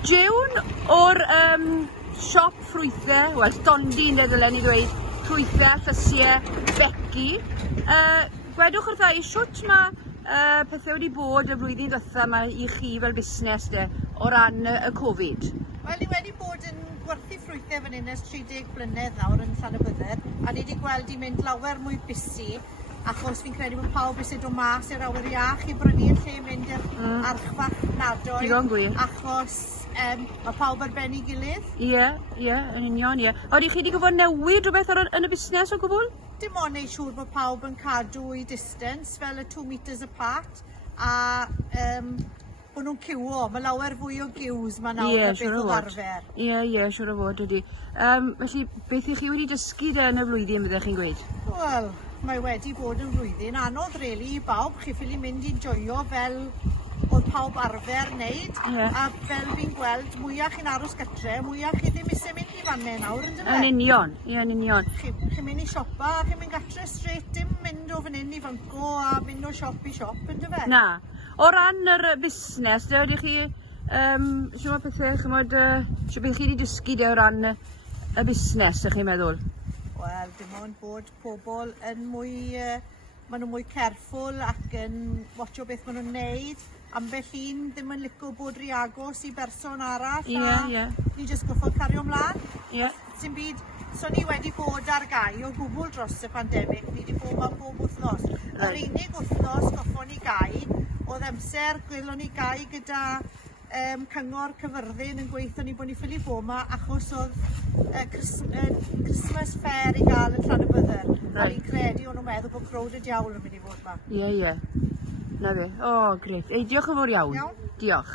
Jiwn o'r siop ffrwythau, wel, dondi yn dylen ni ddweud, ffrwythau, llysiau, Becky. Gwedwch wrtha i, siwt mae pethau wedi bod y flwyddyn diwetha yma i chi fel busnes o ran y Covid? Wel, ni wedi bod yn gwerthu ffrwythau fan hyn ers 30 blynedd nawr yn Llanybydder, a ni wedi gweld i mynd lawer mwy busi, achos fi'n credu bod pawb eisiau dod mas i'r awyr iach i brynu yn lle mynd i'r archfach nadoedd. Digon gwir. Achos mae pawb ar ben ei gilydd. Ie, yn union, ie. Oeddi chi wedi gwybod newid rhywbeth yn y busnes o gwbl? Dim ond neud siŵr bod pawb yn cadw i distance fel y 2 metres apart, a bod nhw'n ciwo. Mae lawer fwy o giws mae nawr na beth o arfer. Ie, siwr o fod ydy. Felly, beth i chi wedi dysgu yn y flwyddyn byddech chi'n gweud? Wel, mae wedi bod yn flwyddyn anodd rili i bawb. Chi ffili mynd i joio fel oedd pawb arfer wneud, a fel fi'n gweld, mwyach chi'n aros gytre, mwyach chi ddim eisiau mynd i fannau nawr, yn dyfe? Yn union, yn union. Chi'n mynd i siopa, chi'n mynd gatre straight, dim mynd o fan hyn i fanco a mynd o siop i siop, yn dyfe? Na. O ran yr busnes, ydych chi, sy'n ma pethau, chymod, sy'n beth chi wedi dysgu o ran y busnes, ydych chi'n meddwl? Wel, dim ond bod pobl yn mwy, maen nhw'n mwy careful ac yn watcho beth maen nhw'n neud. Ambell un ddim yn licio bod rhy agos i berson arall, a ni jyst goffod cario ymlaen. Sy'n byd, so ni wedi bod ar gau o gwbl dros y pandemig, ni wedi bod yma bob wythnos. Yr unig wythnos goffon ni gau, oedd amser gwylwn ni gau gyda cyngor Cyfyrddin yn gweithio ni bod ni ffili bod yma, achos oedd Christmas fair i gael yn Llanybydder. A ni'n credu o'n nhw'n meddwl bod crowded iawn yn mynd i fod yma. Na fe. O, grêt. Ei, diolch yn fawr iawn. Diolch.